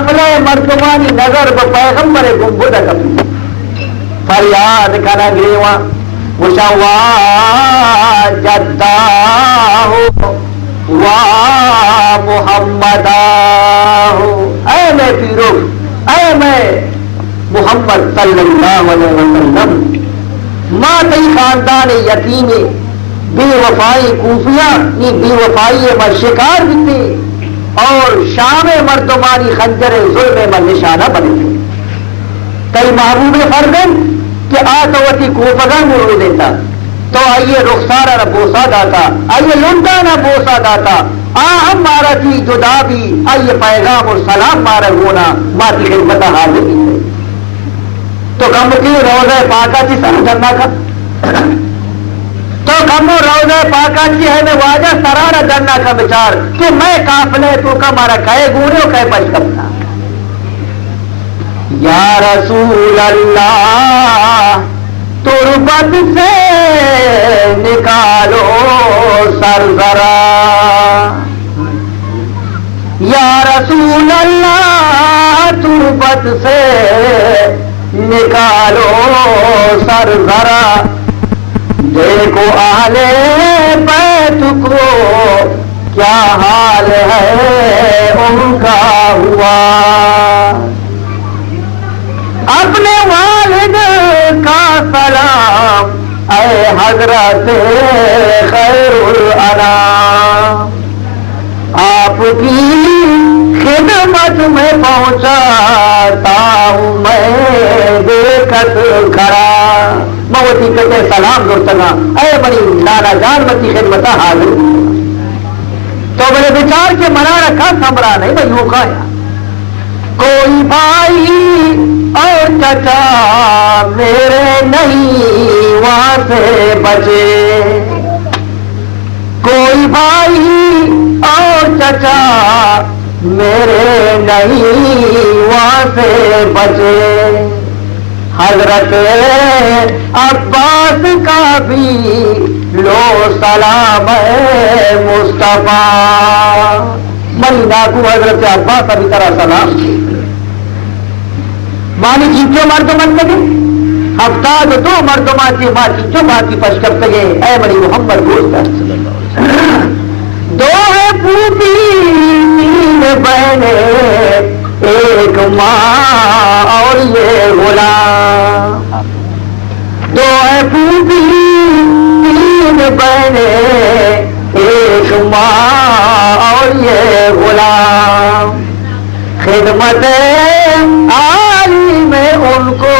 قافلہ مردمانی نظر با پیغمبر گنبود کبھی فریاد کنا گریوان وشوا جداہ و محمدہ اے میں پیرو اے میں محمد صلی اللہ علیہ وسلم ماں تی خاندان یتیم بے وفائی کوفیاں نی بے وفائی میں شکار بھی اور شام مردمانی خنجر ظلم میں نشانہ بنے تھے کئی محبوب فرزن کہ آتوتی کوفگان مرو دیتا تو آئیے رخسارہ نہ بوسا داتا آئیے لنڈا نہ بوسا داتا ہم مارا تھی جدا بھی آئیے پیغام اور سلام مارا ہونا ماتی خدمت حاضر بھی تو کم کی روزہ پاکا چی سر جنہ کا تو کم روزہ پاکا چی ہے میں واجہ سرارہ جنہ کا بچار کہ میں کافلے تو کا مارا کہے گونے و کہے پچ کبنا یا رسول اللہ تربت سے نکالو سر ذرا یا رسول اللہ تربت سے نکالو سر ذرا دیکھو اہل بیت کو کیا حال ہے ان کا ہوا اپنے والد کا سلام اے حضرت خیر الانام آپ کی خدمت میں پہنچاتا ہوں میں دیکھت کھڑا موتی کہتے سلام دوستنا اے بڑی لالا جان متی خدمت حاضر تو بڑے بچار کے منا رکھا سمرا نہیں بھائی وہ کھایا کوئی بھائی اور چچا میرے نہیں وہاں سے بچے کوئی بھائی اور چچا میرے نہیں وہاں سے بچے حضرت عباس کا بھی لو سلام مصطفیٰ مدینہ کو حضرت عباس ابھی طرح سلام مانی چیچو مردو من لگے ہفتہ دو مردو ماتی ماں چیچو ماتی پشکر لگے اے بڑی محمد گوشت دو ہے پوتی تین بہنیں ایک ماں اور یہ غلام دو ہے پوتی تین بہنیں ایک ماں اور یہ غلام خدمت عالی میں ان کو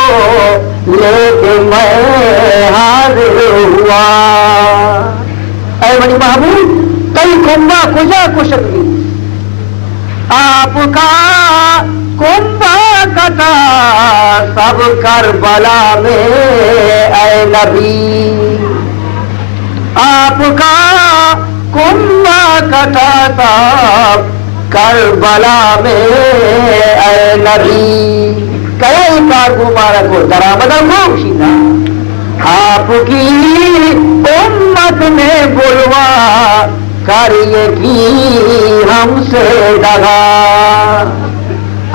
لے کے میں حاضر ہوا اے بڑی محبوب کئی کنبا کجا کشتی آپ کا کنبا کتا سب کربلا میں اے نبی آپ کا کنبا کتا سب کربلا میں اے نبی کئی کار گمارا کو درآمدہ خوشیدہ آپ کی امت نے بلوا کریے کی ہم سے دگا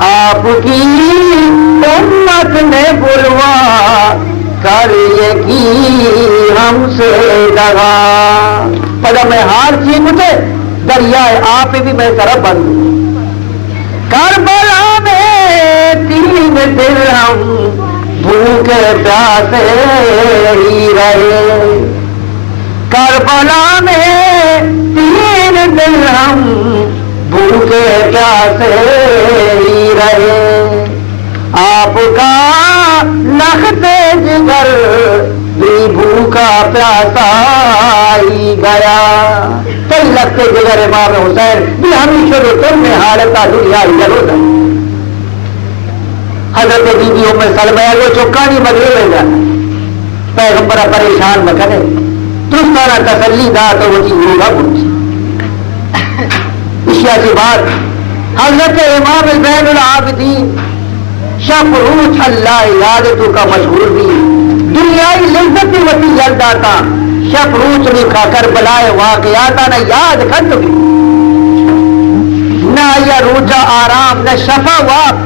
آپ کی امت نے بلوا کریے کی ہم سے دگا پدا میں ہار چی مجھے دریائے آپ بھی میں طرف بند کربلا میں تین دن ہم بھوکے پیاسے ہی رہے کربلا میں تین دن ہم بھوکے پیاسے ہی رہے آپ کا لخت جگر بھی بھوکا پیاسا ہی گیا کئی لگتے جگر امام حسین بھی ہمیشہ تم میں حالت دنیا ضرور ہے حضرت بی بی ام سلمہ کو چکانی بدلے لے جانا پیغمبر پریشان مکنے ترستانا تسلی دا تو وہ چیز ہوگا پوچھی اشیاء کی بات حضرت امام زین العابدین شفروچ اللہ عادتوں کا مشہور بھی دنیائی لذت وسیع جلدا تھا شفروچ لکھا کر بلائے واقعات نہ یاد کر چکی نہ یا روجا آرام نہ شفا واپ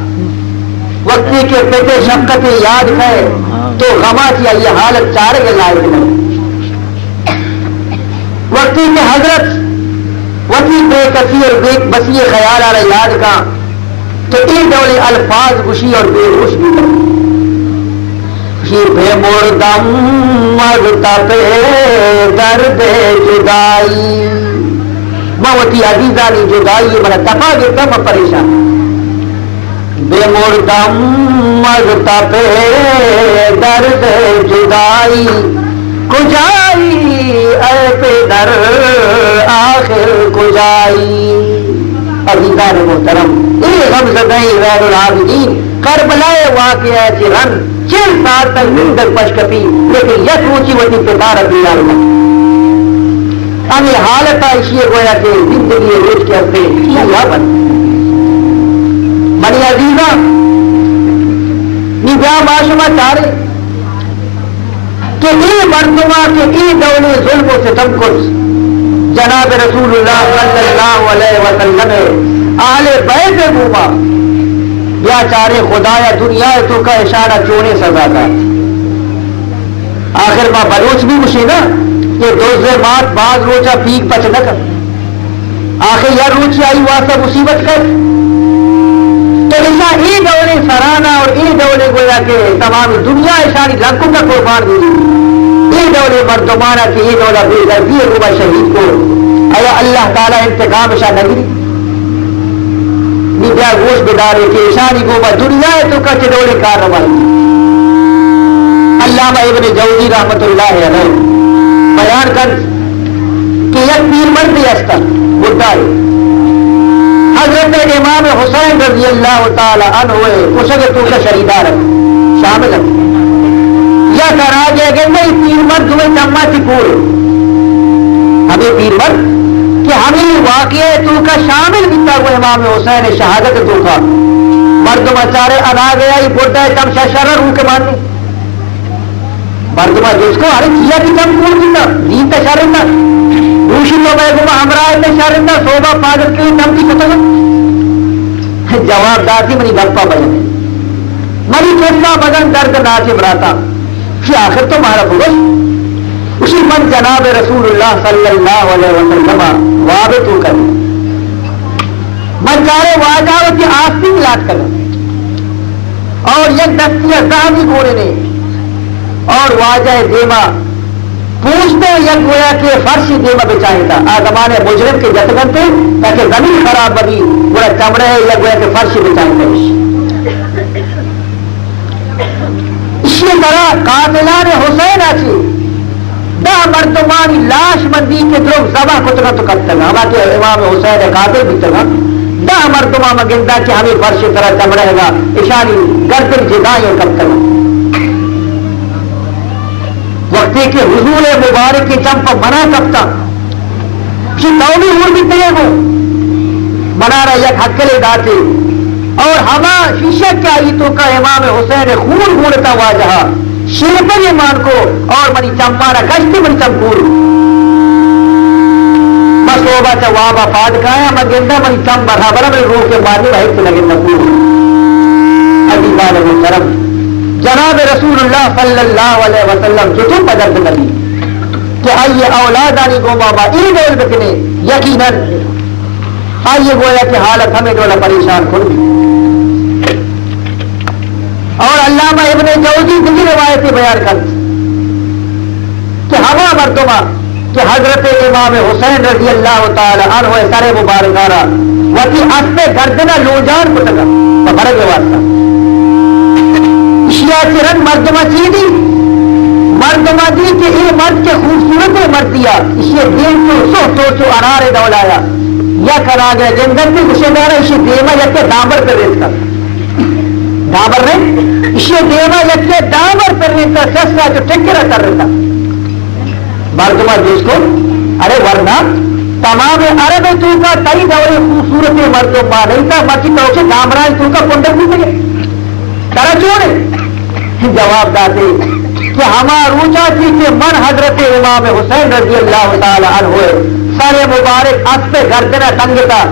وقتی کے پیٹے شفقت یاد ہے تو غما کیا یہ حالت چار کے لائق نہیں وقتی کے حضرت وقتی بے کسی اور بے بسی خیال آ رہا یاد کا تو این ڈولے الفاظ خوشی اور بے ہوش بھی خوشی بے مردم مرتا پہ درد جدائی موتی عزیزانی جدائی منا تپا گرتا میں پریشان بے مردم مرتا پہ درد جدائی کجائی اے پیدر آخر کجائی عزیزان محترم اے غمزدہی غیر العابدین کربلائے واقعہ چرن 4 سال تک زندگ پشکپی لیکن یک روچی وطی پیدار ابھی آلنا ہمیں حالت آئیشی گویا کہ زندگی روچ کے اپنے یا بن بنی عزیزہ نبیاء معاشمہ چارے کہ ای مردمہ کہ ای دولے ظلم و ستم کس جناب رسول اللہ صلی اللہ علیہ وسلم آل بیت بوما یا چارے خدایا دنیا تو کا اشارہ چونے سزا تھا آخر ماں بلوچ بھی مشی نا یہ دوزے مات بعض روچا پیک پچ نہ کر آخر یا روچی آئی واسطہ مصیبت کر تو ایسا ای دولے سرانا اور ای دولے گویا کہ تمام دنیا اشاری لکھوں کا قربان دی ای دولے مردمانہ کی ای دولہ بے غربی روبہ شہید کو ایا اللہ تعالیٰ انتقام اشار نگری نبیاء گوش بدارے کہ اشاری کو با دنیا تو کا چدولے کاروائی علامہ ابن جوزی رحمت اللہ علیہ بیان کر کہ یک پیر مرد یستا بڑھائی حضرت امام حسین رضی اللہ تعالی عنہ ہوئے کشگ تو کا شریدار شامل ہے یا کرا گیا کہ نہیں پیر مرد ہوئے چمہ تھی پور ہمیں پیر مرد کہ ہمیں واقعہ تو کا شامل بیتا ہوئے امام حسین شہادت تو کا مردم اچارے انا گیا یہ بڑھا ہے تم شرر ہوں کے ماننے مردمہ جس کو ارے کیا کی کم کون بیتا دین تا شرر روشی تو میں گمہ ہمراہ نے شارندہ صوبہ پادر کے لیے نم کی قتل جواب داتی منی بھگپا بجن منی کسا بجن درد ناچے براتا کہ آخر تو مہارا بھگش اسی من جناب رسول اللہ صلی اللہ علیہ وسلم وابتو کر من چارے واجاوتی آستی ملات کر اور یک دستی ازامی گوڑے نے اور واجہ دیما پوچھتے یا گویا کہ فرشی دیما بچائیں تھا آدمان مجرم کے جتگن تھے تاکہ زمین خراب بگی گویا چمڑے یا گویا کہ فرشی بچائیں تھے اسی طرح قاتلان حسین آچی دا مردمانی لاش مندی کے دروگ زبا کتنا تو کرتا گا ہما کہ امام حسین قاتل بھی تگا دا مردمان مگندہ کہ ہمیں فرشی طرح چمڑے گا اشانی گردن جدائیوں کرتا گا وقتی کے حضور مبارک کی چمپ منا کپتا توبی ہور بھی تیے گو منا رہا یک حقلے داتے اور ہما شیشہ کیا ہی تو کا امام حسین خون گھوڑتا ہوا جہاں شیرپر ایمان کو اور منی چمپارا گشتی منی چمپور بس اوبا چوابا فاد کایا مگندہ منی چمپ برابر میں روح کے مانی بہت سے لگندہ پور عزیزان محترم جناب رسول اللہ صلی اللہ علیہ وسلم جو تم بدرد نبی کہ آئیے اولادانی کو ماما ای دول بکنے یقیناً آئیے گویا کہ حالت ہمیں دولا پریشان کن اور علامہ ابن جوزی دلی روایتی بیان کر کہ ہوا مردمہ کہ حضرت امام حسین رضی اللہ تعالی عنہ سر مبارکارہ وکی اسپے گردنہ لوجان کتگا تو بھرے واسطہ اشیاء چرن مردمہ چیدی مردمہ دی کہ یہ مرد کے خوبصورت مرد دیا اشیاء دین کو سو انارے دولایا یا کرا گیا جنگل میں گشے دارا اشیاء دیما یکے دامر پر ریت کر دامر نے اشیاء دیما یکے دامر پر ریت کر سسا جو ٹکرہ کر رہتا مردمہ جس کو ارے ورنہ تمام عرب تو کا تئی دولے خوبصورت مردمہ نہیں تھا مچی توچے دامران تو کا پندر بھی ملے کرا چوڑے جواب داتے کہ ہمارا روچا تھی کہ من حضرت امام حسین رضی اللہ تعالی عنہ سر مبارک اسپے گردنہ ٹنگتا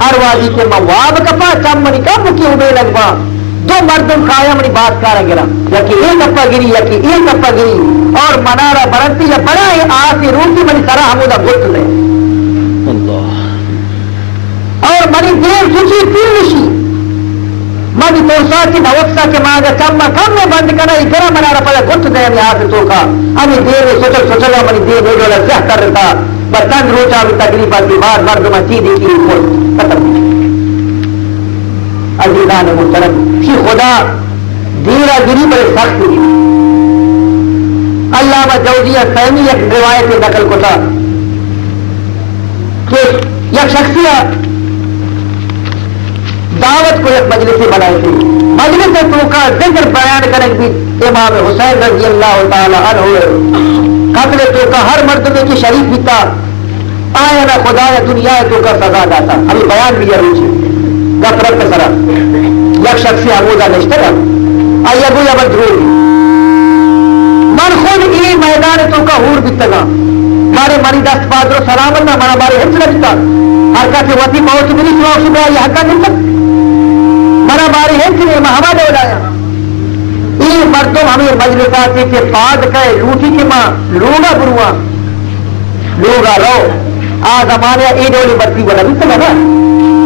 ہر وادی کے مواب کپا چمنی کم کی ابے لگوا دو مردم قائم نہیں بات کر گرا یکی ایک کپا گری یکی ایک کپا گری اور منارہ برنتی یا بڑا ہے آسی روٹی منی سرا حمودہ بھت لے اور منی دیر سوچی پیلشی منی توسا کی نوکسا کے ماں چمہ کم میں بند کرنا یہ گرہ منارہ پڑا گھت دے ہمیں آسی تو کا ہمیں دیر سوچل منی دیر ہو جو لگزہ کر رہتا بردن روچا بھی تقریبا کی بعد مردمہ چیدی کی رپورٹ ختم عزیزان محترم کی خدا دیرہ گری بڑے سخت گری علامہ جوزیہ سیمی ایک روایت نقل کو تھا کہ یک شخصیہ دعوت کو ایک مجلس سے بنائے تھے مجلس تو کا ذکر بیان کریں بھی امام حسین رضی اللہ تعالی عنہ قتل تو کا ہر مردمے کی شریف بھی تھا آیا نہ خدا یا دنیا تو کا سزا داتا ابھی بیان بھی ضرور ہے گفرت سرا یک شخصی عمودہ نشترا آیا گو یا بدرور من خود ای میدان تو کا حور بیتگا مارے مانی دست پادر و سلام اللہ مانا بارے حج لگتا حرکا سے وطی موت ملی سواؤ شبہ یہ حقا نہیں سکتا مانا بارے حج نے مہما دے اڑایا ای مردم ہمیں مجلساتی کے پاد کہے لوٹی کے ماں لوگا بروا لوگا رو آج ہمارے ای ڈولی بطی والا بیتگا نا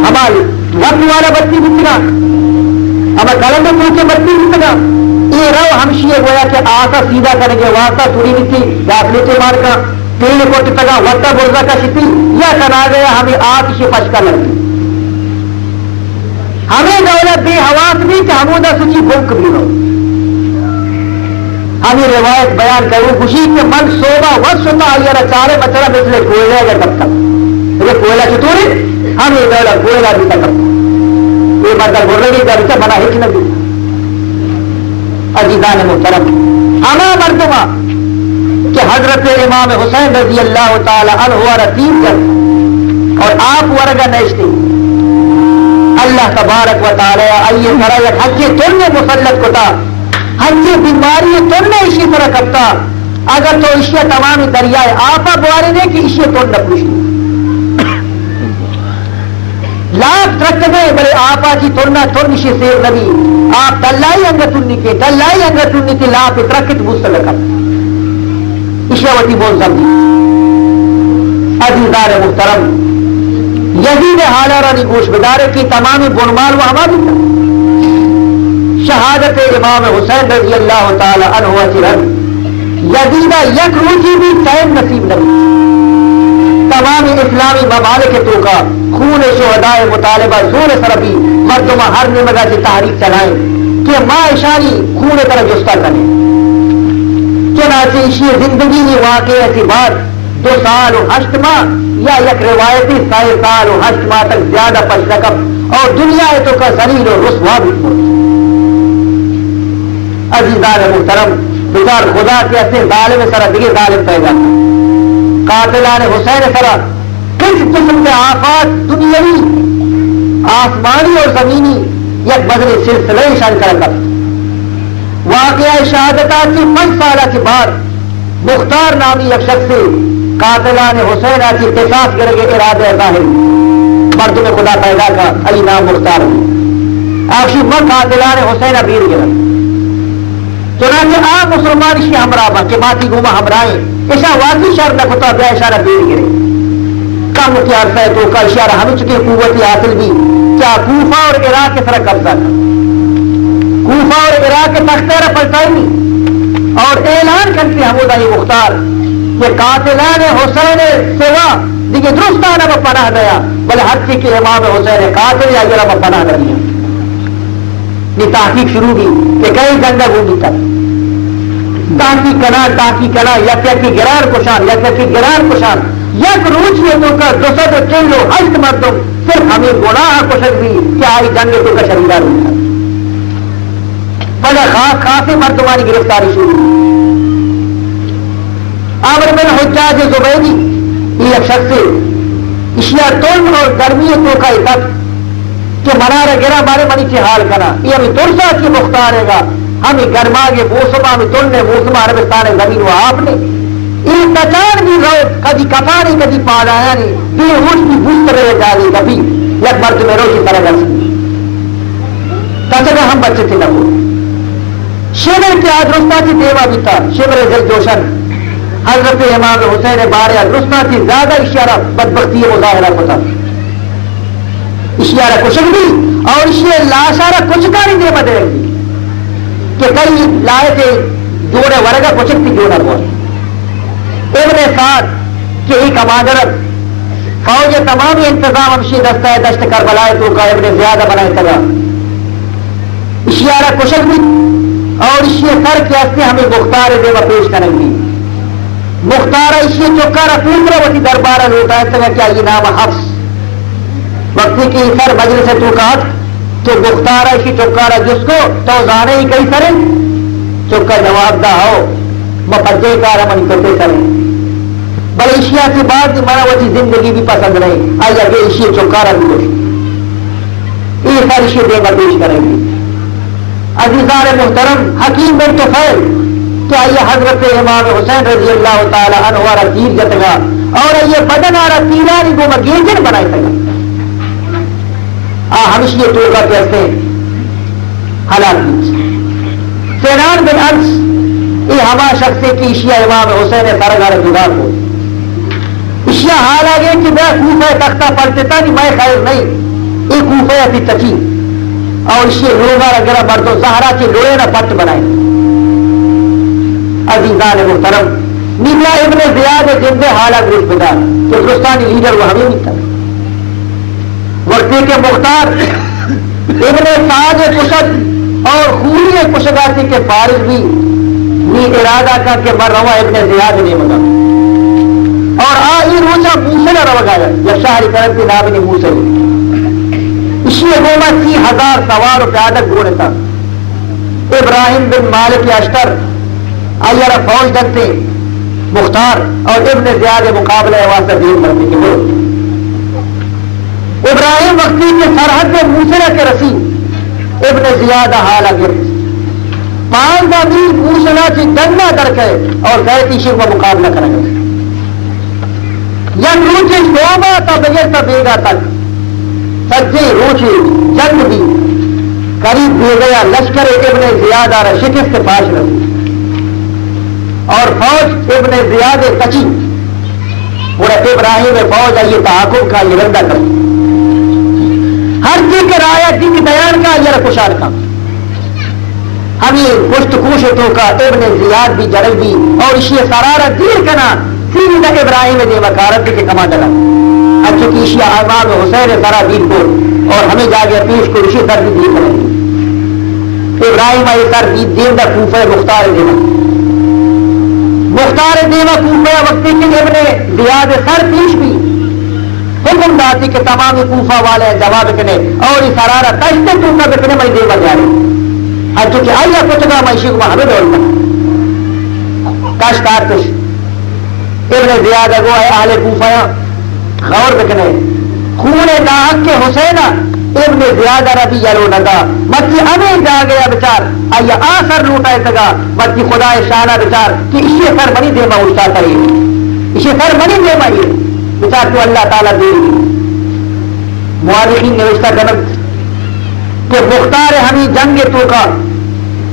ہماری وقت والا بچی بچنا ہمیں کلم میں پوچھے بچی بچنا یہ رو ہمشیے گویا کہ آسا سیدھا کریں گے واسطہ تھوڑی بچی یا اپنے مار کا تیل کو ٹکا وقتا برزا کا شتی یا کنا گیا ہمیں آگ سے پچکا لگتی ہمیں دولت بے حواس بھی کہ ہمودہ سچی بھوک بھی ہو ہمیں روایت بیان کروں خوشی کے من صوبہ وقت سننا آئیے چارے بچرہ مثلے کوئلے گا کب تک یہ کوئلہ چطوری ہم یہ دولت کوئلہ بھی تک یہ مردہ گرگی کا بچہ بنا ہچ نبی عزیزان محترم ہما مردمہ کہ حضرت امام حسین رضی اللہ تعالی عنہ رتیب کر اور آپ ورگا نشتے اللہ تبارک و تعالی آئیے کرا یک حجی ترنے مسلط کتا حجی بیماری ترنے اسی طرح کرتا اگر تو اشیاء تمامی دریائے آپا بوارے نے کہ اشیاء ترنے پوچھتی لاکھ رکھ دے بلے آپا کی ترنا ترنشی سیر نبی آپ تلائی انگتنی کے تلائی انگتنی کے لاپ اترکت مستلکت اشیاوتی بول سمجھی عزیزان محترم یزید حالارانی گوش بدارے کی تمامی بنمال و ہماری تھا شہادت امام حسین رضی اللہ تعالی عنہ سرن یزیدہ یک روچی بھی سین نصیب نبی تمامی اسلامی ممالک تو کا خون شہدائے مطالبہ زور سربی مردمہ ہر نمگا سے تحریک چلائیں کہ ماں اشانی خون طرح جستا کریں چنانچہ اسی زندگی میں واقع ایسی بات 2 سال و 8 ماہ یا یک روایتی 6 سال و 8 ماہ تک زیادہ پشرکب اور دنیا تو کا ذلیل و رسوا بھی پہنچ عزیزان محترم بچار خدا کے ایسے ظالم سرا دیگے ظالم پیدا قاتلان حسین سرا کس قسم کے آفات دنیاوی آسمانی اور زمینی یک بدل سلسلے شان کر واقعہ شہادتات کی 5 سالہ کے بعد مختار نامی یک شخص سے قاتلان حسین کی قصاص کرے گے ارادہ ظاہر مردم خدا پیدا کا علی نام مختار آخری من قاتلان حسین بیر گرا چنانچہ آپ مسلمان اسی ہمراہ کے ماتی گوما ہمراہیں ایسا واقعی شہر نہ کتا بیا اشارہ بیر گرے کم کی عرصہ تو کا اشارہ ہمیں چکے قوتی حاصل بھی کیا کوفہ اور عراق کے طرح قبضہ تھا کوفہ اور عراق کے تختہ پلٹائی اور اعلان کرتے حمودہ مختار کہ قاتلان حسین سوا دیکھیں درستانہ میں پناہ دیا بلے ہر چیز کے امام حسین قاتل یا یرہ میں پناہ دیا یہ تحقیق شروع کی کہ کئی جنگہ گھومی تک تاکی کنا یکی گرار کشان یکی گرار کشان یک روچ میں تو کر 200 کلو 8 مردم صرف ہمیں گناہ کشک بھی کہ آئی جنگ تو کا شریدار ہوتا بڑا خاص مردمانی گرفتاری شروع عامر بن حجاج زبیدی یہ ایک شخص اشیاء تون اور گرمی تو کا تک کہ منارہ گرا مارے منی سے حال کرا یہ ہمیں ترسا کی مختار ہے گا ہمیں گرما کے موسما میں تلنے موسما عربستان زمین وہ آپ نے یہ تچان بھی رو کبھی کپا نہیں کبھی پالایا نہیں یہ ہوش بھی بوست رہے جالی کبھی یک مرد میں روشی طرح گرسی تچگا ہم بچے تھے لگو شیور کے آج رستا کی دیوا بھی تھا شیور دل جوشن حضرت امام حسین بارے رسنا کی زیادہ اشارہ بدبختی مظاہرہ ہوتا اشارہ کچھ بھی اور اشارہ لاشارہ کچھ کا نہیں دے بدے گی کہ کئی لائے تھے جوڑے ورگا کچھ تھی جوڑا بول ابن سعد کہ ایک امادرت فوج تمامی انتظام امشی دستہ دشت کربلائے تو کا ابن زیادہ بنائے تگا اشارہ کشک بھی اور اشیاء سر کے ہستے ہمیں مختار دیوا پیش کریں گی مختار اشیاء چکارہ پوترہ وتی دربارہ لوٹا ہے تگا کیا یہ نام حفظ وقتی کی سر مجلس سے تو کہت تو مختار اشیاء چکارہ جس کو تو زانے ہی کئی سریں چکا جواب دا ہو مفجے کارہ منی کرتے کریں بل اشیاء سے بعد منا وتی زندگی بھی پسند نہیں آئیے کہ اشیاء چکارہ بھی کچھ یہ سر اشیاء دیوا پیش کریں گی عزیزان محترم حکیم بن طفیل کیا یہ حضرت امام حسین رضی اللہ تعالی عنہ وارا تیر جتگا اور یہ بدن آرہ تیرانی کو مگیجن بنائے تگا ہمش یہ توقع کہتے ہیں حلال بیچ سینان بن انس یہ ہما شخص کی اشیاء امام حسین سرگار جدا کو اشیاء حال آگے کہ میں کوفہ تختہ پڑھتے تھا کہ میں خیر نہیں یہ کوفہ تھی تچی اور یہ لوگا وغیرہ مردوں زہرا کے لوڑے نہ پٹ بنائے عزیزان محترم نیلا ابن زیاد جندے حالہ گروش بدار کہ ہندوستانی لیڈر وہ ہمیں نہیں تھا وقتی کے مختار ابن سعد کشد اور خوری کشگاتی کے فارغ بھی نی ارادہ کا کہ مر روا ابن زیاد نے مگا اور آئی روچا موسے نہ رو گایا یا شاہری کرم کی نام نے موسے اسی حکومت 30,000 سوار و پیادہ گھوڑے تھا ابراہیم بن مالک اشتر آئیارہ فوج دکتے مختار اور ابن زیاد مقابلہ واسطہ دین بننے کے لوگ ابراہیم وقتی کے سرحد میں موسیرہ کے رسی ابن زیاد حالہ گرد 5 میل موسیرہ کی دنگا در گئے اور گئے تیشی کو مقابلہ کریں گے یک روچے شعبہ تا بغیر تا بیگا تک سچے روچے جنگ دی قریب دے گیا لشکر ابن زیاد آرہ شکست پاش رسی اور فوج ابن زیاد کچی پورا ابراہیم فوج آئیے تحاکم کا یہ رندہ کر ہر چیز کے رایا کی بیان کا یہ کشار کا ہم یہ پشت کوشتوں کا ابن زیاد بھی جڑل بھی اور اشیاء سرارت دیر کنا سیدہ ابراہیم دے وکارت کے کما ڈلا اچھو کی اشیاء امام حسین سرا دین کو اور ہمیں جاگے پیش کو اشیاء سر بھی دیر کریں ابراہیم آئے سر دین دا کوفہ مختار دینا مختار دیوا کوفہ وقتی کے ابن زیاد سر پیش بھی حکم داتی کہ تمام کوفہ والے جواب کنے اور اس حرارت تشتے تو کا بکنے میں دیوا جا رہے اچھو کہ آئیہ کچھ گا معیشی کو ہمیں دولتا کاشتار کش ابن زیاد اگو ہے اہل کوفہ غور بکنے خون ناحق کے حسینہ ابن زیاد ربی یلو نگا مکی ہمیں جا گیا بچار آئیہ آسر لوٹا اتگا مکی خدا شانہ بچار کہ اسی سر منی دیما اچھا تری اسی سر منی دیما یہ بچار تو اللہ تعالیٰ دے گی معارخین نوشتہ کنب کہ مختار ہمیں جنگ تو کا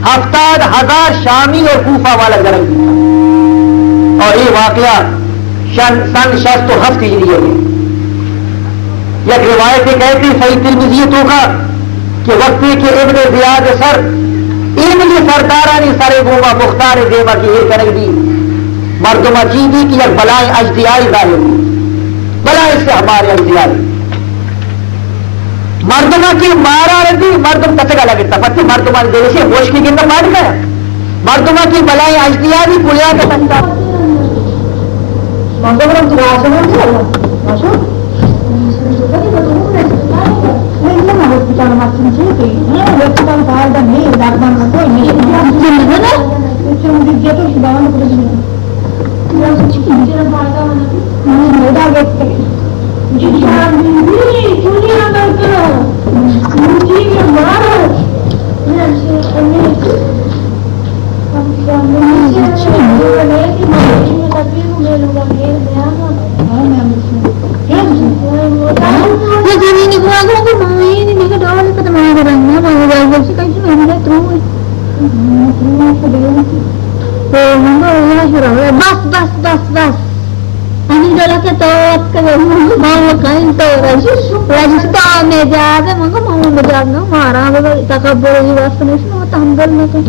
70,000 شامی اور کوفہ والا جنگ تھا اور یہ واقعہ سن 67 ہجری ہے یک روایت کہتی صحیح ترمذی تو کا کہ وقتی کے ابن زیاد سر علمی سردارانی سر گوما مختار دیما کی یہ کریں دی مردمہ چیزی کی یک بلائیں اجدیائی ظاہر دی بلائیں سے ہمارے اجدیائی مردمہ کی مارا رہتی مردم کچگا لگتا پتی مردمہ نے دیوشی ہوش کی گندہ مار گیا مردمہ کی بلائیں اجدیائی کلیا کا تنگا مردمہ تو آسمان سے اللہ ماشو hospital macam macam ni, hospital bahar dan ni, darban macam ni, mana? Macam dia tu di bawah tu macam ni. Yang macam ni dia bahar dah mana tu? Mana dah get. Jadi orang ni, curi orang tu, curi yang bahar. Ni ni. Macam ni tapi boleh luar ni, dia apa? Ni gini ni buang بس بس بس ini adalah ketawat mau kain to rajis to me jaade manga mau bajanga mara baba takabbur hi wasne no tambal na to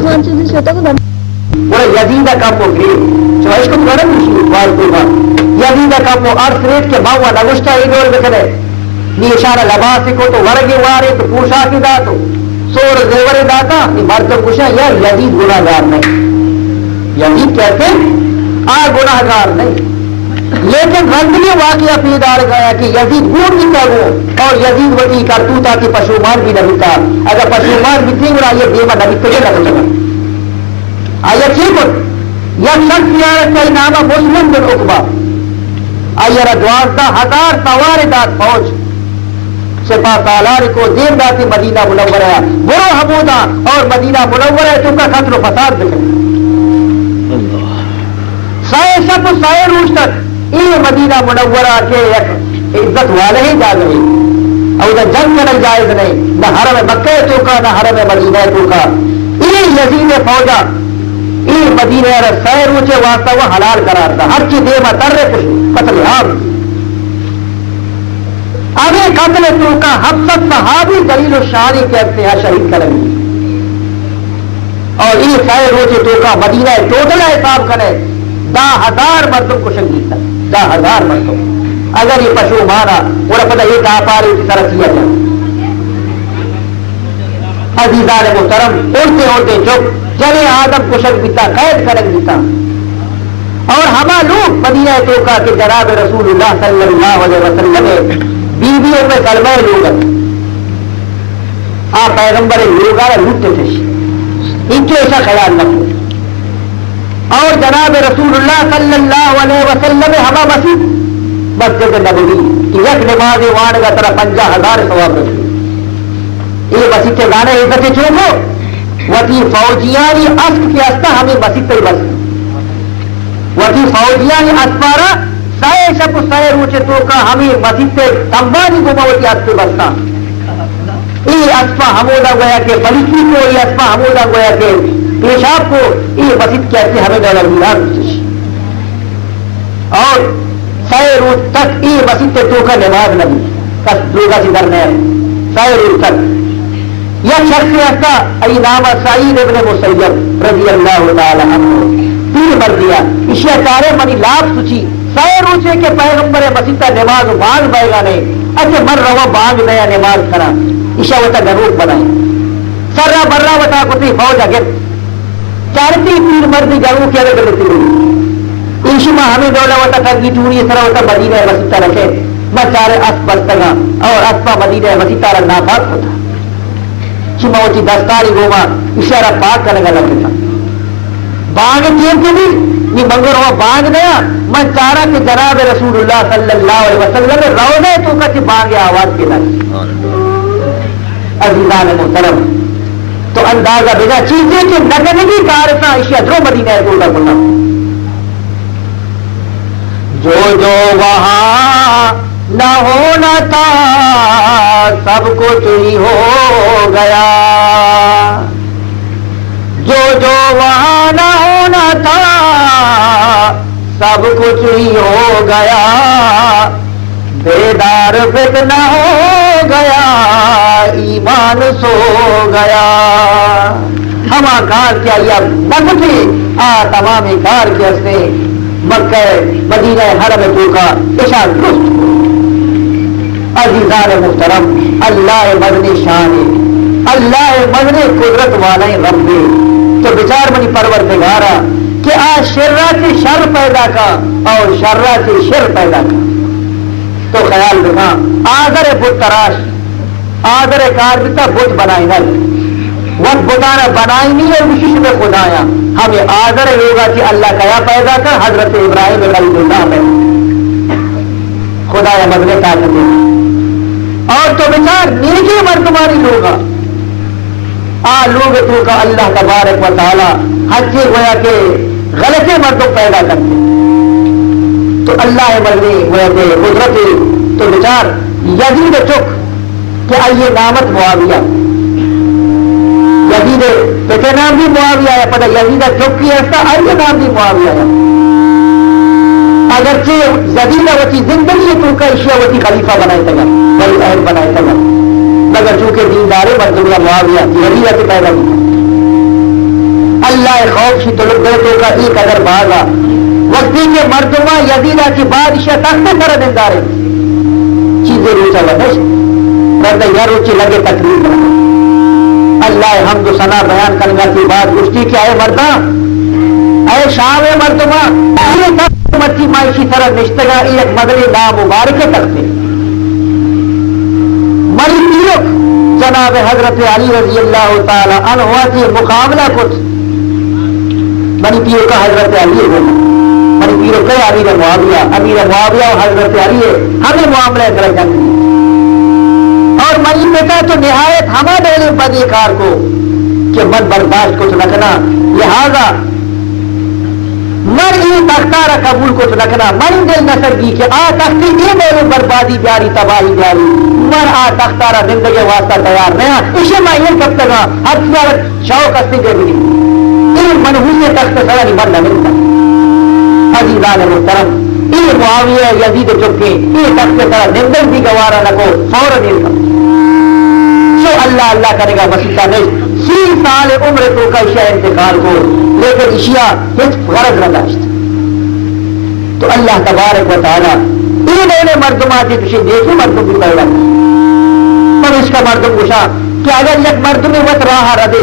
manchu di sota ko وہ یزید کا وہ گری choice کو کرن وال کو با یزید کا وہ ارث ریٹ کے باوا لگشتا ای دور بکنے نی اشارہ لباس کو تو ورگی وارے تو پوشا کی دا تو سور زیور داتا نی مرد پوشا یار یزید گناہگار نہیں یزید کہتے گناہگار نہیں لیکن رنگلی واقعہ پیدار گیا کہ یزید گون نکا وہ اور یزید وہی کرتوتا کہ پشومان بھی نہ ہوتا اگر پشومان بھی تھی گنا یہ دیما نبی تجھے نہ ہوتا آیا ٹھیک یک شخص یارت کا نامہ مسلم بن عقبہ آیا 12,000 سواردات فوج سپاہ سالار کو دیر داتی مدینہ منورہ برو حمودہ اور مدینہ منورہ تو کا خطر و فساد دکھے سائے شب سائے روز تک یہ مدینہ منورہ کے عزت والے ہی جا گئے اور ادھر جنگ کرنا جائز نہیں نہ حرم مکہ تو کا نہ حرم مدینہ تو کا یہ یزید فوجہ یہ مدینہ اور سائے روچے واسطہ وہ حلال قرار تھا ہر چیز دے تر کچھ قتل عام آگے قتل تو کا حفصت صحابی دلیل الشاری کہتے ہیں شہید کریں گے اور یہ سائے روچے تو کا مدینہ ٹوٹل حساب کرے 10,000 مردوں کو شہید تھا 10,000 مردوں اگر یہ پشو مارا اور پتہ یہ کہا پا رہی کی طرح کیا جائے عزیزان محترم اڑتے اڑتے چپ چلے آدم کو شک بیتا قید کریں بیتا اور ہما لوگ مدینہ توقع کے جناب رسول اللہ صلی اللہ علیہ وسلم بیویوں میں کلمہ لوگ آپ پیغمبر لوگ آرہ لوٹتے تھے ان کو ایسا خیال رکھو اور جناب رسول اللہ صلی اللہ علیہ وسلم ہما مسجد نبوی کہ یک نماز وان کا طرح 50,000 ثواب رکھو یہ مسجد کے گانے عزت چوکو وتی فوجیانی اسک کی استا ہمیں مسجد پر بس وتی فوجیانی اسپارا سائے شب سائے روچے تو کا ہمیں مسجد سے تمبانی گما وتی اسک بستا یہ اسپا ہمودا گویا کہ فلسطی کو یہ اسپا ہمودا گویا کہ پیشاب کو یہ مسجد کہتے ہمیں ڈالر ملان اور سائے روچ تک یہ مسجد سے تو کا نماز نبی کس دوگا سی در نیر سائے روچ تک یہ شخص ایسا ای نام سعید ابن مسیب رضی اللہ تعالی عنہ تیر مر دیا اشیاء چارے منی لاب سچی سائے روچے کے پیغمبر مسجد نماز بانگ بائے گا نہیں اچھے مر رہا بانگ نیا نماز کرا اشیاء وطا گروپ بنائے سرہ برہ وطا کتی فوج اگر چارتی پیر مردی گروپ کیا گئے گلتی ہوئی ایشما ہمیں دولا وطا تنگی ٹوری سرہ وطا مدینہ مسجد رکھے میں چارے اس بستگا اور اسپا مدینہ مسجد رکھنا بات ہوتا چموچی دستاری گوما اشارہ پاک کرنے کا لگتا بانگ چیم کے بھی یہ منگو رہا بانگ دیا من چارہ کہ جناب رسول اللہ صلی اللہ علیہ وسلم روزے تو کچھ بانگ آواز کے لگی عزیزان محترم تو اندازہ بھیجا چیزیں کہ نگنگی کارتا اشیاء درو مدینہ ہے بولتا بولتا جو وہاں نہ ہونا تھا سب کچھ ہی ہو گیا جو وہاں نہ ہونا تھا سب کچھ ہی ہو گیا بیدار فتنہ ہو گیا ایمان سو گیا ہما کار کیا یا بکتے تمام کار کے سے مکہ مدینہ حرم تو کا اشار درست عزیزان محترم اللہ مدنی شان اللہ مدنی قدرت والا رب تو بچار منی پروردگارا کہ آج شرہ سے شر پیدا کا اور شرہ سے شر پیدا کا تو خیال رکھا آدر بت تراش آدر کار بتا بت بنائی نل وقت بتانا بنائی نہیں ہے وشش میں خدایا ہمیں آدر ہوگا کہ اللہ کیا پیدا کر حضرت ابراہیم خلیل اللہ میں خدایا مدنے طاقت ہے اور تو بچار نیکی مردمانی لوگا لوگ تو کا اللہ تبارک و تعالی حجی گویا کہ غلطے مردوں پیدا کرتے تو اللہ مردی گویا کہ قدرتی تو بچار یزید چک کہ آئیے نامت معاویہ یزید پتہ نام بھی معاویہ ہے پتہ یزید چک کی ایسا آئیے نام بھی معاویہ ہے اگرچہ زدیدہ وتی زندگی تو کا اشیاء وتی خلیفہ بنائے تگا ولی اہل بنائے تگا مگر چونکہ دیندارے مردمہ معاویہ زدیدہ کے پیدا کی اللہ خوف شی طلب گئے تو کا ایک اگر بھاگا وقتی کے مردمہ یزیدہ کی بادشاہ تخت سر دیندارے چیزیں روچا ودش رد یا روچی لگے تقریر بنا اللہ حمد و ثنا بیان کرنے کی بات گشتی کیا ہے مردہ اے شام مردمہ یہ تخت مرتی معاشی طرح نشتگا ایک مدنی نامبارک تخت مری پیرک جناب حضرت علی رضی اللہ تعالی عنہ کی مقابلہ کچھ منی پیرو کا حضرت علی ہے منی پیرو کا امیر معاویہ اور حضرت علی ہے ہمیں معاملہ کر جنگ اور منی پتا تو نہایت ہما دے بدی کار کو کہ من برداشت کچھ رکھنا لہذا مر ای تختارا قبول کچھ رکھنا من دل نصر کی کہ آ تختی یہ میرے بربادی بیاری تباہی بیاری من آ تختارا زندگی واسطہ تیار نیا اسے میں یہ کب تک ہر سال شوق استی دے بھی این منحوس تخت سڑا نہیں مرنا ملتا عزیزان محترم یہ معاویہ یزید چکے یہ تخت سڑا زندگی بھی گوارا نکو فوراً یہ کب سو اللہ اللہ کرے گا مسیحہ نہیں 30 سال عمر تو کا اشیاء انتقال کو لیکن اشیاء ہچ غرض نہ داشت تو اللہ تبارک و تعالی این مردمات کسی دیکھے مردم بھی پیدا پر اس کا مردم گشا کہ اگر یک مردم وقت راہ ردے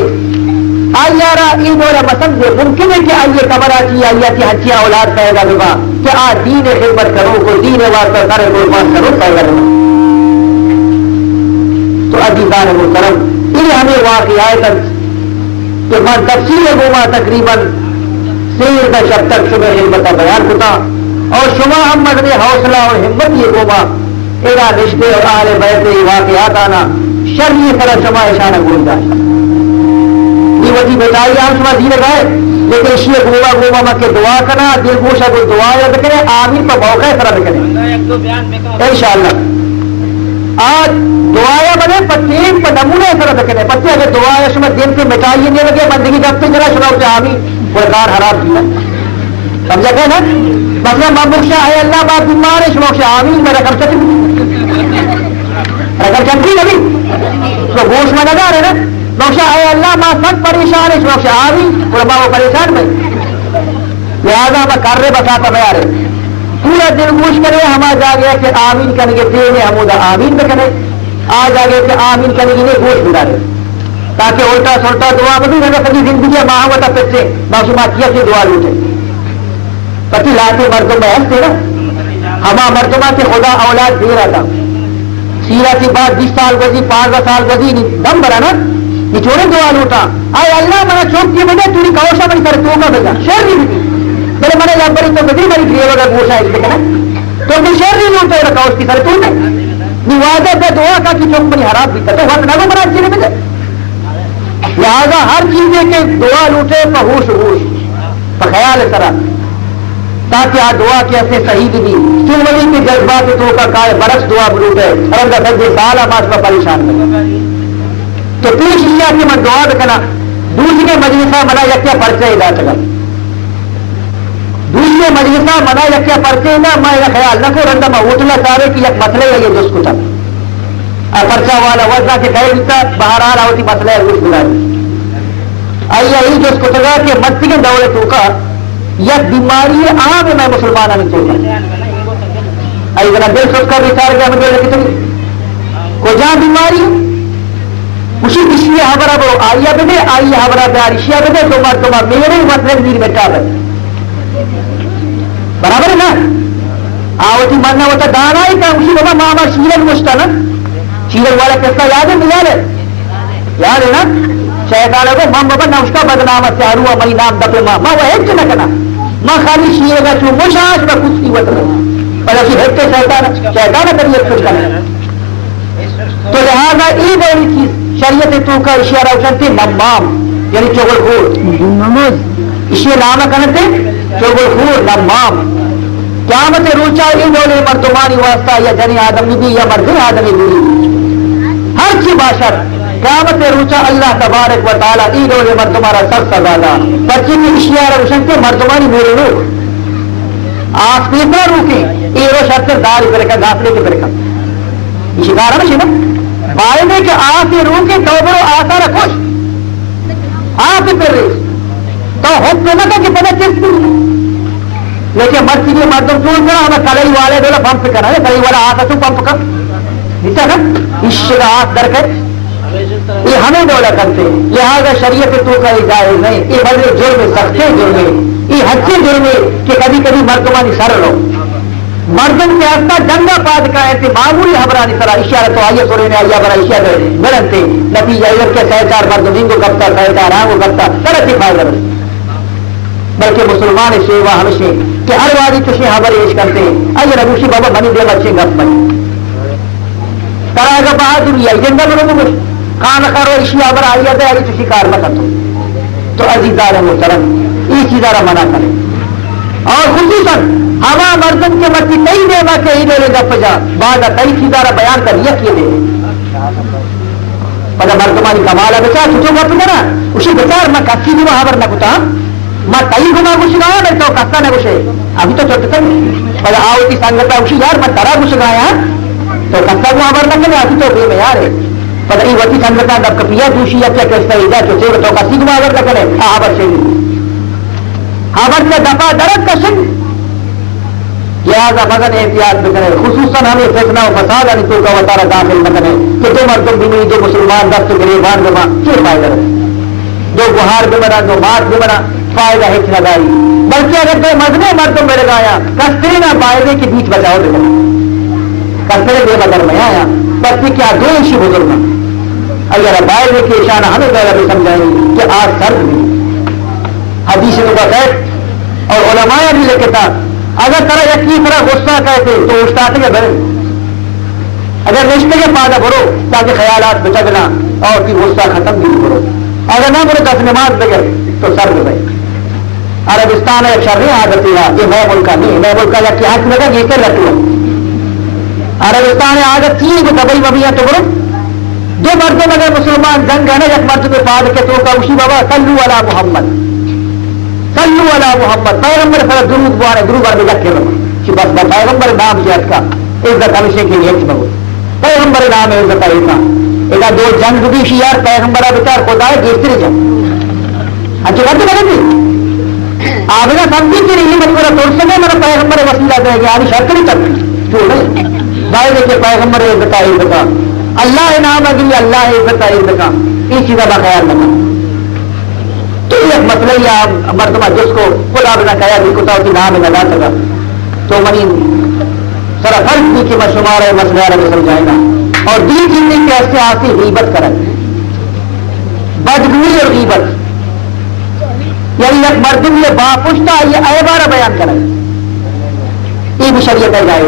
آئیارا این اور مسند دے ممکن ہے کہ آئیے کمرہ کی آئیہ کی ہچیا اولاد پیدا ببا کہ آ دین خدمت کرو کو دین واسطہ کرے قربان کرو پیدا ببا تو عزیزان محترم یہ ہمیں واقعات کہ من تفصیل گوما تقریباً سیر دا شب تک شبہ حلمت بیان ہوتا اور شما محمد نے حوصلہ اور ہمت یہ گوما ایرا رشتے اور اہل بیت واقعات آنا شرعی طرح شما اشانہ گول داشتا یہ وجہ بتائی آن شما دین گئے لیکن شیئے گوما مکہ دعا کرنا دل گوشہ کو دعا یاد کرے آمین پر موقع طرح بکنے انشاءاللہ آج دعایا بنے پتین پر نمونہ اس طرح دکھنے پتی اگر دعایا شما دن سے مٹائیے نہیں لگے بندگی جب سے جرا شناؤ سے آمی برکار حرام کیا سمجھا کہ نا مثلا محمد شاہ ہے اللہ بات بیمار ہے شناؤ سے آمی میں رقم چکی رقم چکی نبی تو گوش میں نگا رہے نا نوشا ہے اللہ ماں سب پریشان ہے شناؤ سے آمی علماء وہ پریشان میں لہذا میں کر رہے بساتا میں آ رہے پورا دل گوش کرے ہما جا گیا کہ آمین کرنے کے تیرے ہمودہ آمین پہ کرے آج آگے کہ آمین کرنے کے لیے گوش بلا رہے تاکہ الٹا سلٹا دعا بدی نہ سکی زندگی ماہوتا پھر سے معصومات کیا سے دعا لوٹے پتی لاتے مردوں میں ہنستے نا ہما مردمہ سے خدا اولاد دے رہا تھا سیرہ کی بات 20 سال گزی 15 سال گزی دم بھرا نا نچوڑے دعا لوٹا آئے اللہ منا چوک کی بجے توری کوشا بڑی سر تو کا بجا شہر نہیں بھی میرے منے جب بڑی تو بدری بڑی گریے وغیر گوشا ہے نا تو بھی شہر نہیں لوٹے رکھا اس کی سر تو نے نوازہ پہ دعا کا کی چوک بڑی حرام بھی تھا تو وقت نگو مراد چلے مجھے لہذا ہر چیز کے دعا لوٹے پہ ہوش پہ خیال سرا تاکہ آ دعا کے اپنے صحیح بھی سنوری کے جذبات تو کا کائے برس دعا لوٹے رنگا سجے سال آماز پر پریشان کر تو پیش لیا کہ میں دعا بکنا دوسرے مجلسہ منا یکیا پرچے ادا چلا دوسرے مجلسہ منا یکیا پرچے نہ میں خیال نہ کو رنگا میں اوٹنا چاہے کہ یک مسئلے ہے یہ دوست کو تھا پرچہ والا وزنہ کے کہے دیتا باہر آ رہا ہوتی مسئلہ ہے روز بلا آئیے ہی جو اس کو تگا کہ مستی کے دولے تو کا یک بیماری عام ہے میں مسلمانہ نہیں چاہتا آئی ذرا دل سوچ کر بچار گیا مجھے کتنی کو جہاں بیماری اسی کسی حبرہ برو آئیہ بدے آئیہ حبرہ پیاری شیعہ بدے تمہار میرے مسئلے میر بیٹھا ہے برابر ہے نا آوتی مرنا ہوتا دانا ہی کہا اسی بابا ماما شیرن مشتا نا شیرن والا قصہ یاد ہے ملا ہے یاد ہے نا شیطان کو ماں بابا نہ اس کا بدنام سیاروا مئی نام دپے ماں وہ ایک چنہ کنا ماں خالی شیئے گا چون مشاش میں کچھ کی وطن پر اسی ہیتے شیطان کریت کچھ کرنا تو لہذا ای بڑی چیز شریعت تو کا اشیاء روشن تھی نمام یعنی چوگل خور اشیاء نامہ کرتے چوگل خور نمام قیامت روچا ای بولے مردمانی واسطہ یا جنی آدمی بھی یا مرد آدمی بھی ہر چی باشر قیامت روچا اللہ تبارک و تعالی ای بولے مردمارا سب سزادا پرچی کی اشیاء روشن تھی مردمانی میرے لوگ آس پیسنا روکے ایرو شرط دار برکا گاسلے کے برکا شکار ہے نا بائنے کے آس روکے تو برو آسا خوش آپ پھر تو ہوتے نہ کہ پتہ چیز لیکن مرچی کے مردم چون کرا ہمیں کلئی والے دولہ پمپ کرا ہے کلئی والا آتا تو پمپ کر دیتا نا اس کا ہاتھ در کر یہ ہمیں دولہ کرتے لہذا شریعت تو کا جائز نہیں یہ بڑے جرم سختے جرم یہ حدثے جرم کہ کبھی کبھی مردمانی سر لو مردم کے ہستا جنگا پاد کا ایسے معمولی حبرانی سرا اشارہ تو آئیے سورے نے آئیے برا اشارہ مرنتے نتیجہ ادھر کے سہچار مردمین کو کرتا سہچار آنگو کرتا سر اچھی فائدہ نہیں بلکہ مسلمان شیوا ہمیشہ کہ ہر وادی تشی حبر ایش کرتے ہیں آئیے نبوشی بابا بنی دے بچے گپ بنی ترہ کا بہادری ہے جندہ بنو مش خان خارو اشی حبر آئیے دے آئیے تشی کار مکتو تو عزیزار محترم یہ چیزارہ منع کرے اور خصوصاً ہوا مردم کے مرچی نہیں دے گا کہ ہی دے لے گپ جا بعد کئی چیزارہ بیان کر یہ کیے دے پتہ مردمانی کمالا بچا چھو گپ کرا اسی بچار میں کسی بھی حبر نہ کتا میں کئی گنا کچھ گایا میں تو کستا نہ کچھ ابھی تو چھوٹے تھے پر آؤ کی سنگتا اسی یار میں ترا کچھ گایا تو کستا کو خبر نہ کرے ابھی تو بے یار ہے پر یہ وتی سنگتا دب کپیا دوشی یا کیا کیسا ہے جو چے تو کسی کو خبر نہ کرے خبر سے خبر سے دفعہ درد کا سن لہذا مدن احتیاط بکنے خصوصاً ہمیں فتنہ و فساد ان تو کا وطارہ داخل بکنے کہ تو مردم بھی نہیں جو مسلمان دست گریبان بما کیوں فائدہ رہے جو گہار بھی بنا جو مات بھی بنا فائدہ ہچ نہ داری بلکہ اگر کوئی مذہبی مردم میرے گایا کستے نہ فائدے کے بیچ بچاؤ دے کستے بے بدر میں آیا بس کیا دو ایشی بزرگ اگر فائدے کی اشانہ ہمیں پہلے بھی سمجھائیں کہ آج سرد بھی حدیث مبارک اور علماء بھی لے کے تھا اگر طرح یقین طرح غصہ کہتے تو استاد کے بھرے اگر رشتے کے پادہ بھرو تاکہ خیالات بچگنا اور کی غصہ ختم بھی کرو اگر نہ بولے دس نماز بغیر تو سر بھائی عربستان ایک شرعی عادت ہے یہ میں ملکہ نہیں میں ملکہ یا کیا حق لگا یہ کر رکھ لو عربستان عادت تھی وہ دبئی مبیا تو برو دو مردوں اگر مسلمان جنگ ہے نا ایک مرد میں پاد کے تو کا اسی بابا صلو علی محمد صلو علی محمد پیغمبر صلی درود بوارے درود بار میں رکھے رہو کہ بس پیغمبر نام جہت کا عزت ہمیشہ کے لیے بگو پیغمبر نام ہے عزت ایسا ایک دو جنگ بھی شیار پیغمبر بچار خدا ہے دیکھتے جاؤ اچھا بات لگے تھی آپ نے سمجھی کہ نہیں میرا توڑ سکے میرا پیغمبر وسیلہ دے گا آدھی شرط نہیں کرتی کیوں نہیں بھائی دیکھے پیغمبر عزت عزت اللہ نام اگلی اللہ عزت عزت اس چیز کا خیال رکھنا تو یہ مسئلہ ہی آپ مردمہ جس کو خدا بنا کہا بھی کتا کی نام نہ لا سکا تو منی سر فرق بھی کہ شمار مسئلہ رہے سمجھائے گا اور دین جننے کے ایسے آسی غیبت کریں بدگوئی اور غیبت یعنی ایک مردم یہ باپشتا یہ ایبارہ بیان کریں یہ بھی شریعت ہے جائے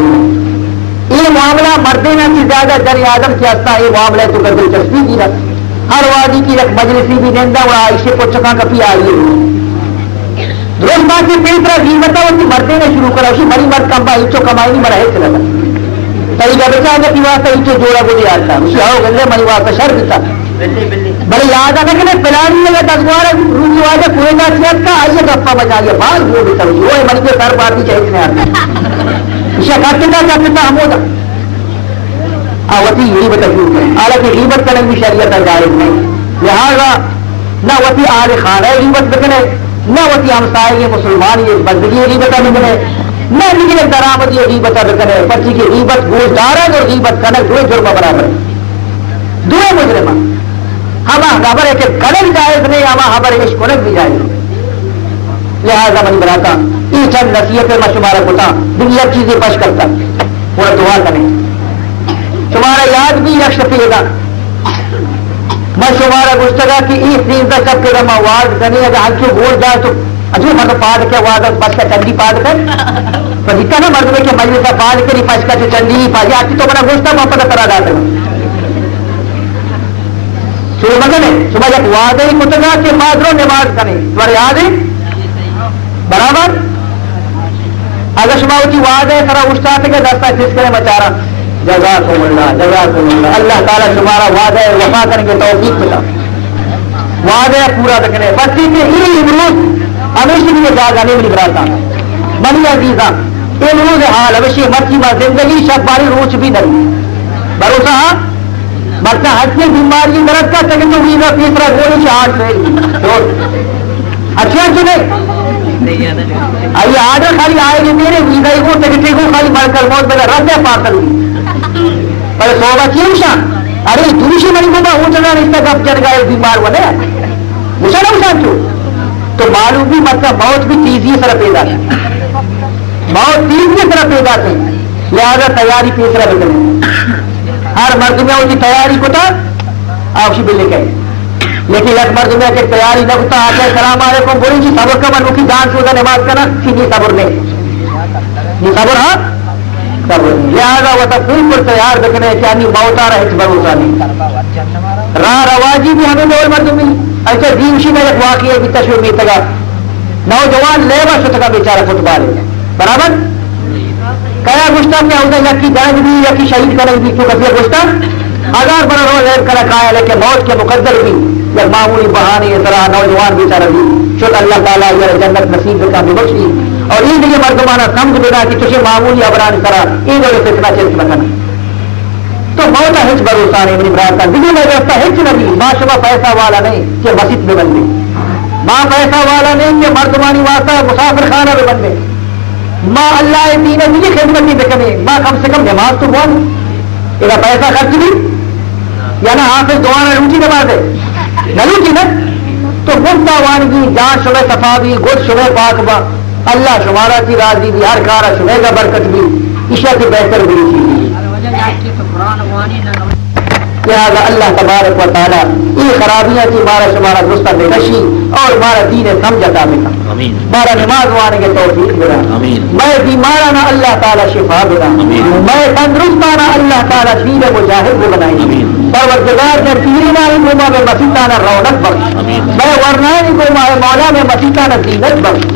یہ معاملہ مردین کی زیادہ جری آدم کیا تھا یہ معاملہ تو کر دلچسپی کی رکھ ہر وادی کی ایک مجلسی بھی نندا اور عائشہ کو چکا کپی آئیے روز بات کی پھر طرح غیبت ہے کہ مردے نے شروع کرا اسی بڑی مرد کم بائی چو کمائی نہیں مرا ہے چلا کئی کا بچا کہ واسطہ انچو جوڑا کو دیا تھا اسی آؤ گندے مری واسطہ شر دیتا بڑے یاد آتا کہ پلانی لگا دسوار روز واجہ کوئی کا صحت کا آئیے گپا بچا گیا بعض وہ دیتا وہ مری کے سر بات چاہیے نے آتا اسے کہتے کہتا ہم ہوتا وتی غیبت شروع کریں حالانکہ غیبت کرنے بھی شریعت جائز نہیں لہٰذا نہ وتی آل خانہ غیبت بکنے نہ وتی ہمسائے یہ مسلمان یہ بندگی غیبت بکنے نہ نکلے درآمد یہ غیبت بکنے بچی کی غیبت گوشدارن اور غیبت کرنے دو جرم برابر دو مجرمہ ہما خبر ہے کہ کنک جائز نہیں ہما خبر ہے کنک بھی جائز نہیں لہٰذا من بناتا یہ چند نصیحت میں شمارہ ہوتا دنیا چیزیں پش کرتا پورا دعا کریں تمہارا یاد بھی یک شفیع گا میں شمارا گشتگا کی ایس دین کا سب کے دم آواز کرنے اگر ہنچو گوڑ جائے تو اجو مرد پاد کے آواز بس کا چندی پاد کر تو جتنا نا مرد میں کہ مجلسہ پاد کری پس کا جو چندی پاجی آتی تو بنا گوشتا وہاں پر طرح جاتا ہے شروع مگنے صبح جب وعدہ ہی کتگا کہ مادروں نماز کریں تمہارے یاد ہے برابر اگر شما ہوتی وعدہ ہے سرا اشتاتے کے دستا جس کرے مچارا جزاکم اللہ اللہ تعالیٰ تمہارا وعدہ ہے وفا کرنے کے توفیق بتا وعدہ پورا رکھنے بچی کے ہی امروز ہمیشہ بھی جاگا نہیں مل رہا تھا بنی عزیزہ ان روز حال اوشی مرچی میں زندگی شب باری روچ بھی نہیں بھروسہ مرچا ہٹنے بیماری مرد کا تک تو ویزا تیسرا گولی سے ہاتھ سے اچھا چلے آئیے آڈر خالی آئے گی میرے ویزا کو ٹکٹے کو خالی مر کر موت میرا رد ہے پارسل پر صوبہ کی شان ارے دوسری مری کو اونچنا اس تک اب چڑھ گئے بیمار بنے مسلم سانچو تو معلوم بھی مطلب موت بھی تیزی طرح پیدا ہے موت تیزی طرح پیدا ہے لہذا تیاری تیسرا بدلے ہر مرد میں اس کی تیاری کو تھا آپ بلے کہیں لیکن ایک مرد میں کہ تیاری نہ ہوتا آ جائے سلام علیکم بولی جی صبر کا من کی جان سے نماز کرنا سیدھی صبر نہیں صبر ہاں صبر نہیں لہٰذا وہ تو بالکل تیار رکھنے چاہیے موتا رہے بھروسہ نہیں راہ رواجی بھی ہمیں اور مرد ملی ایسے دیوشی میں ایک واقعہ بھی تشویر میں تگا نوجوان لیبا شتگا بیچارہ فٹ بال برابر کیا گشتہ میں ہوتا ہے کی جنگ بھی یا کی شہید کریں بھی کیوں کسی گشتہ ہزار بڑا روز ایک کرا کھایا لیکن موت کے مقدر بھی یا معمولی بہانے اس طرح نوجوان بیچارہ بھی شکر اللہ تعالیٰ یہ جنت نصیب کا بھی بخشی اور ان لیے مردمانہ سمجھ بنا کہ تجھے معمولی ابران کرا ان وجہ سے اتنا چلک نہ تو موت ہچ بھروسہ نہیں میری برادر دلی میں رستہ ہچ نہیں ماں شبہ پیسہ والا نہیں کہ مسجد میں بن گئی ماں پیسہ والا نہیں کہ مردمانی واسطہ مسافر خانہ میں بن گئی ماں اللہ دین مجھے خدمت نہیں دیکھنے ماں کم سے کم نماز تو بول یہ پیسہ خرچ بھی یا نہ حافظ دعا نہ روٹی نماز ہے نہ روٹی نا تو مفتا وانگی جان شبہ صفا بھی گد شبہ پاک با اللہ شمارا کی راضی بھی ہر کارا شبہ کا برکت بھی عشاء کی بہتر بھی لہٰذا اللہ تبارک و تعالیٰ یہ خرابیاں کی مارا شمارا دوستہ بے نشی اور مارا دین سمجھتا بکا مارا نماز وانے کے توفیق بنا میں بیمارانہ اللہ تعالیٰ شفا بنا میں تندرستانہ اللہ تعالیٰ شیر مجاہد بنائی پروردگار نے پیرینہ گما میں مسیطانہ رونق بخش میں ورنائن گما مولا میں مسیطانہ زینت بخش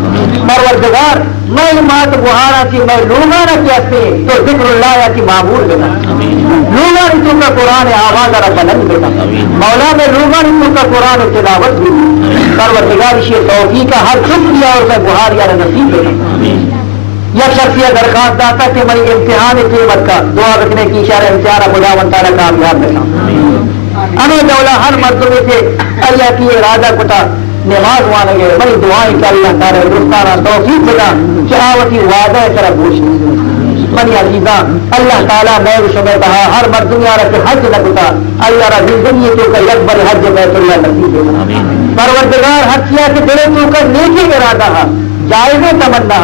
پروردگار میں مات بہارا کی میں لوگانہ کی ہستے تو ذکر اللہ کی معمول بنا لوگان تم کا قرآن آواز اور بلند بنا مولا میں لوگان تم کا قرآن تلاوت بھی پروردگار شیر توفیق کا ہر چپ کیا اور میں بہار یا نصیب بنا یہ شخصیت درخواست داتا کہ میں امتحان قیمت کا دعا رکھنے کی اشارہ امتحان خدا من تعالیٰ کامیاب دیتا ہمیں دولا ہر مرتبے سے اللہ کی ارادہ کتا نماز مانے گئے بڑی دعائیں کہ اللہ تعالیٰ دوستانہ توفیق بنا چاہوتی وعدہ طرح بوشنی بنی عزیزہ اللہ تعالیٰ میں شمع کہا ہر مرد دنیا رکھے حج نہ کتا اللہ رضی دنیا تو کا یکبر حج بیت اللہ نصیب دینا پروردگار ہر چیز کے دلے تو کا نیکی ارادہ جائز تمنا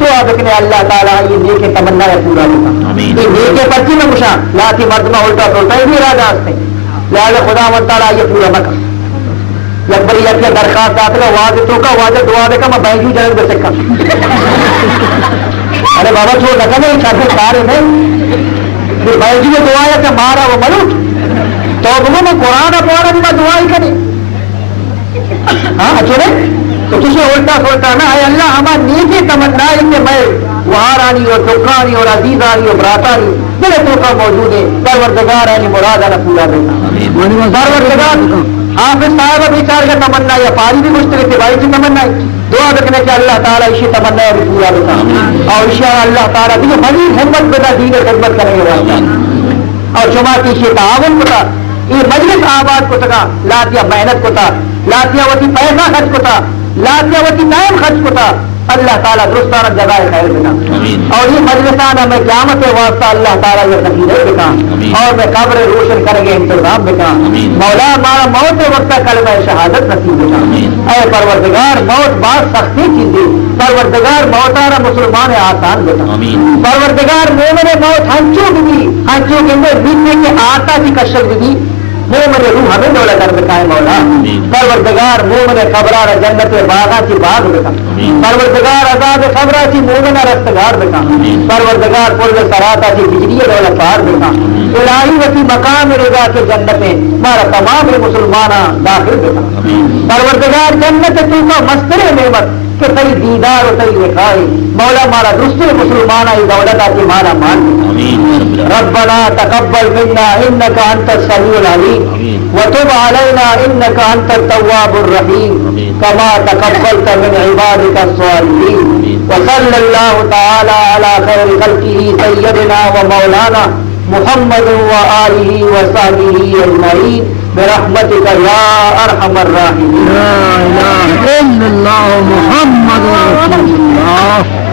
دعا بکنے اللہ تعالیٰ یہ نیک تمنا ہے پورا ہوتا یہ نیک پرچی میں مشاں لاتی مرد میں الٹا پلٹا ہی بھی ارادہ ہستے لہٰذا خدا من تعالیٰ یہ پورا نہ کر یک بری یک درخواست آتا ہے واضح تو کا واضح دعا دے کا میں بینجو جنگ بے سکا ارے بابا چھوڑ لگا نہیں چھاتے سارے میں بینجو میں دعا ہے کہ مارا وہ ملوٹ تو بگو میں قرآن پڑھا بھی میں دعا ہی کریں ہاں اچھے تو تجھے الٹا سوٹا نہ ہے اللہ ہمارا نیچے تمنا ہے کہ میں وہارانی اور ٹھکانی اور عزیزانی اور براتانی میرے تو کا موجود ہے پروردگار ہے مراد ہے پورا دینا پروردگار حافظ صاحب بیچار کا تمنا یا پاری بھی مشترک ہے بھائی کی تمنا ہے دعا رکھنے کے اللہ تعالیٰ اسی تمنا ہے پورا دینا اور ان شاء اللہ تعالیٰ بھی مزید ہمت بنا دین خدمت کرنے کے واسطہ اور جمع کی تعاون کو تھا یہ مجلس آباد کو تھا لاتیا محنت کو تھا لاتیا وتی پیسہ خرچ کو تھا لاتیا وتی ٹائم خرچ کو تھا اللہ تعالیٰ درستانہ جزائے خیر بنا اور یہ مجلسانہ میں قیامت واسطہ اللہ تعالیٰ یہ تقریر بکا اور میں قبر روشن کریں گے انتظام بکا مولا ہمارا موت وقت کلمہ شہادت نصیب بکا اے پروردگار موت بات سختی چیزیں پروردگار موتارا مسلمان آسان بکا پروردگار مومن موت ہنچو بھی ہنچو کے اندر بیتنے کے آتا کی کشک بھی مومن روح ہمیں دولا کر بکائے مولا پروردگار مومن قبرار جنت باغا کی باغ بکا پروردگار عذاب قبرہ کی مومن رستگار بکا پروردگار پل سراتا کی بجلی دولا پار بکا الہی وتی مقام رضا کے جنت میں ہمارا تمام مسلمانہ داخل بکا پروردگار جنت تو کا مستر نعمت کہ تئی دیدار و تئی لکھائی مولا مارا درست مسلمان ای دولت آتی مارا مان ربنا تقبل منا انك انت السميع العليم وتب علينا انك انت التواب الرحيم كما تقبلت من عبادك الصالحين وصلى الله تعالى على خير خلقه سيدنا ومولانا محمد وآله وصحبه اجمعين برحمتك يا ارحم الراحمين. لا الہ الا اللہ محمد رسول اللہ.